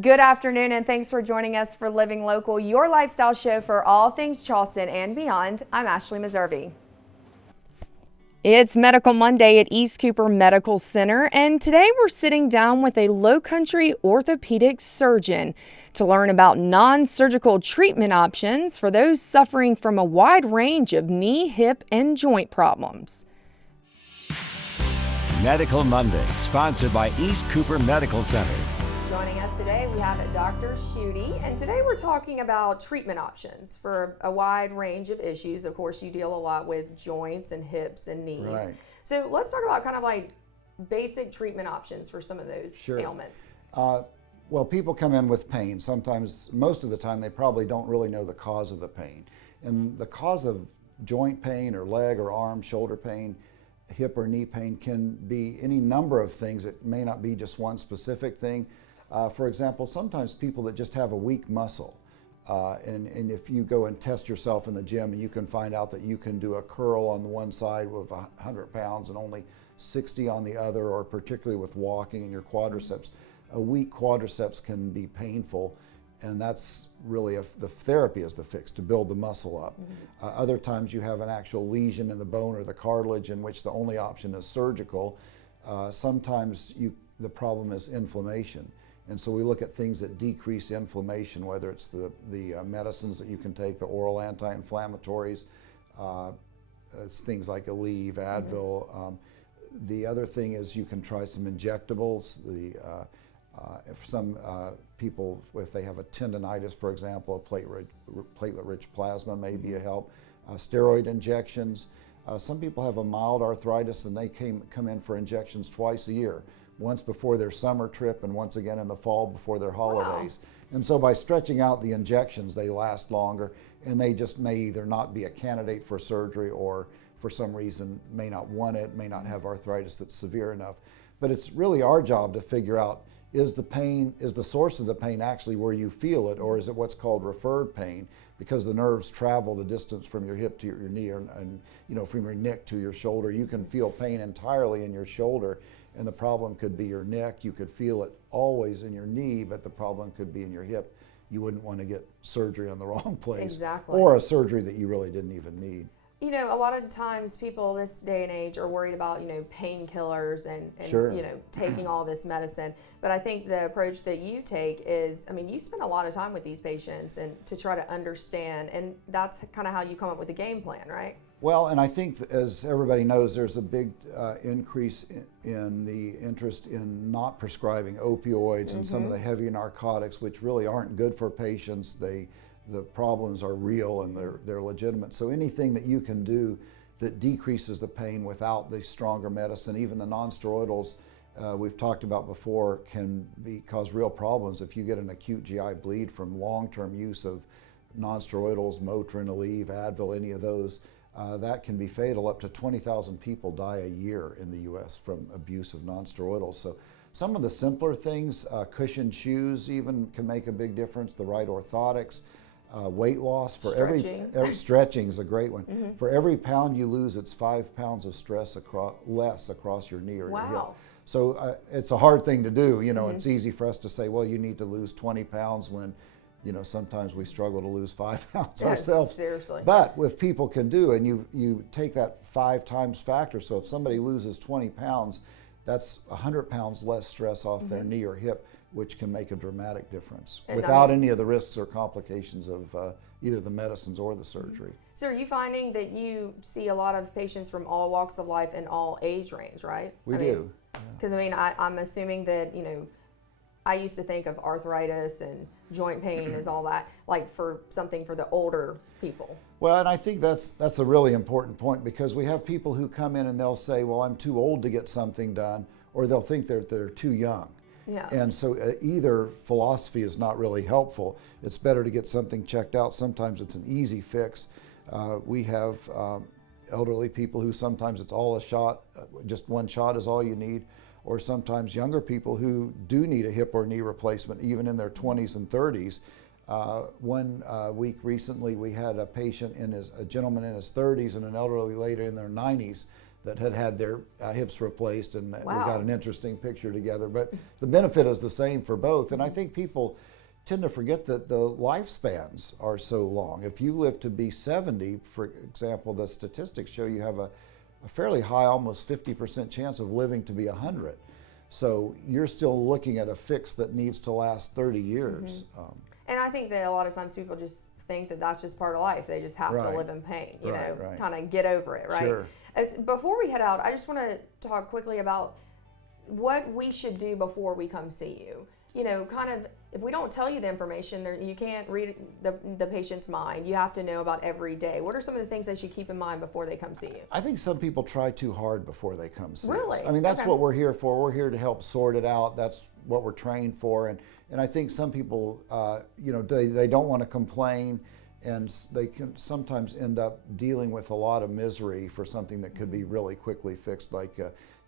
Good afternoon, and thanks for joining us for Living Local, your lifestyle show for all things Charleston and beyond. I'm Ashley Meservey. It's Medical Monday at East Cooper Medical Center, and today we're sitting down with a low-country orthopedic surgeon to learn about non-surgical treatment options for those suffering from a wide range of knee, hip, and joint problems. Medical Monday, sponsored by East Cooper Medical Center. Joining us today, we have Dr. Schutte, and today we're talking about treatment options for a wide range of issues. Of course, you deal a lot with joints and hips and knees. Right. So let's talk about kind of like basic treatment options for some of those ailments. Well, people come in with pain. Sometimes, most of the time, they probably don't really know the cause of the pain. And the cause of joint pain or leg or arm, shoulder pain, hip or knee pain can be any number of things. It may not be just one specific thing. For example, sometimes people that just have a weak muscle, and if you go and test yourself in the gym and you can find out that you can do a curl on the one side with 100 pounds and only 60 on the other, or particularly with walking and your quadriceps, a weak quadriceps can be painful, and that's really the therapy is the fix, to build the muscle up. Other times you have an actual lesion in the bone or the cartilage in which the only option is surgical. Sometimes the problem is inflammation. And so we look at things that decrease inflammation, whether it's the medicines that you can take, the oral anti-inflammatories, it's things like Aleve, Advil. The other thing is you can try some injectables. If some people, if they have a tendonitis, for example, a platelet-rich plasma may be a help. Steroid injections. Some people have a mild arthritis and they come in for injections twice a year. Once before their summer trip and once again in the fall before their holidays. Wow. And so by stretching out the injections, they last longer, and they just may either not be a candidate for surgery or for some reason may not want it, may not have arthritis that's severe enough. But it's really our job to figure out, is the source of the pain actually where you feel it, or is it what's called referred pain? Because the nerves travel the distance from your hip to your knee, and from your neck to your shoulder. You can feel pain entirely in your shoulder, and the problem could be your neck. You could feel it always in your knee, but the problem could be in your hip. You wouldn't want to get surgery on the wrong place. Exactly. Or a surgery that you really didn't even need. A lot of times people this day and age are worried about, painkillers and Sure. taking all this medicine. But I think the approach that you take is, you spend a lot of time with these patients and to try to understand, and that's kind of how you come up with a game plan, right? Well, and I think, as everybody knows, there's a big increase in the interest in not prescribing opioids and some of the heavier narcotics, which really aren't good for patients. The problems are real and they're legitimate. So anything that you can do that decreases the pain without the stronger medicine, even the non-steroidals we've talked about before, can cause real problems. If you get an acute GI bleed from long-term use of non-steroidals, Motrin, Aleve, Advil, any of those, that can be fatal. Up to 20,000 people die a year in the U.S. from abuse of non-steroidals. So some of the simpler things, cushioned shoes even can make a big difference, the right orthotics. Weight loss for every stretching is a great one. For every pound you lose, it's 5 pounds of stress less across your knee or your hip. So it's a hard thing to do. It's easy for us to say, well, you need to lose 20 pounds when, sometimes we struggle to lose 5 pounds ourselves. Seriously. But if people can do, and you take that 5 times factor, so if somebody loses 20 pounds, that's 100 pounds less stress off their knee or hip, which can make a dramatic difference without any of the risks or complications of either the medicines or the surgery. So are you finding that you see a lot of patients from all walks of life and all age range, right? We do. Because I'm assuming that, I used to think of arthritis and joint pain as all that, like for something for the older people. Well, and I think that's a really important point, because we have people who come in and they'll say, well, I'm too old to get something done, or they'll think they're too young. Yeah. And so either philosophy is not really helpful. It's better to get something checked out. Sometimes it's an easy fix. We have elderly people who sometimes it's all a shot, just one shot is all you need. Or sometimes younger people who do need a hip or knee replacement, even in their 20s and 30s. One week recently, we had a gentleman in his 30s and an elderly lady in their 90s that had their hips replaced, and we Wow. got an interesting picture together. But the benefit is the same for both, and I think people tend to forget that the lifespans are so long. If you live to be 70, for example, the statistics show you have a fairly high, almost 50% chance of living to be 100. So you're still looking at a fix that needs to last 30 years. And I think that a lot of times people just think that that's just part of life. They just have Right. to live in pain, you Right, know, right. kind of get over it, right? Sure. Before we head out, I just want to talk quickly about what we should do before we come see you. You know, kind of, if we don't tell you the information, you can't read the patient's mind. You have to know about every day. What are some of the things they should keep in mind before they come see you? I think some people try too hard before they come see Really? us. I mean, that's Okay. what we're here for. We're here to help sort it out. That's what we're trained for. And I think some people, you know, they don't want to complain, and they can sometimes end up dealing with a lot of misery for something that could be really quickly fixed, like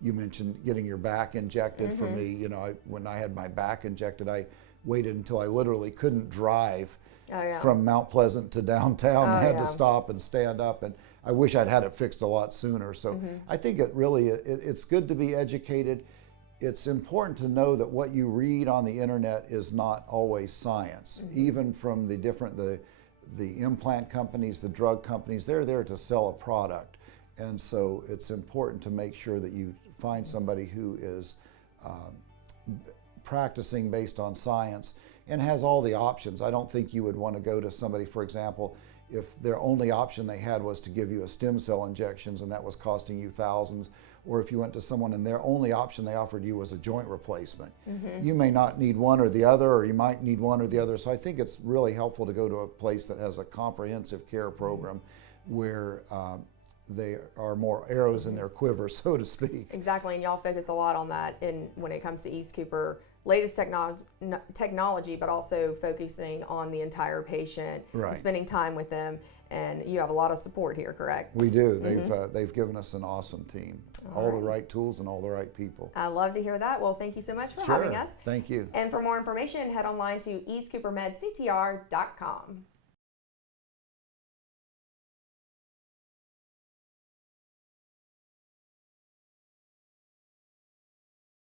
you mentioned getting your back injected. For me, you know, when I had my back injected, I waited until I literally couldn't drive Oh, yeah. from Mount Pleasant to downtown, and Oh, had yeah. to stop and stand up, and I wish I'd had it fixed a lot sooner. So I think it's good to be educated. It's important to know that what you read on the internet is not always science. Even from the implant companies, the drug companies, they're there to sell a product. And so it's important to make sure that you find somebody who is practicing based on science and has all the options. I don't think you would want to go to somebody, for example, if their only option they had was to give you a stem cell injections and that was costing you thousands, or if you went to someone and their only option they offered you was a joint replacement. You may not need one or the other, or you might need one or the other. So I think it's really helpful to go to a place that has a comprehensive care program where they are more arrows in their quiver, so to speak. Exactly, and y'all focus a lot on that when it comes to East Cooper, latest technology, but also focusing on the entire patient, and Right. spending time with them, and you have a lot of support here, correct? We do. They've given us an awesome team, all the right tools and all the right people. I love to hear that. Well, thank you so much for Sure. having us. Thank you. And for more information, head online to eastcoopermedctr.com.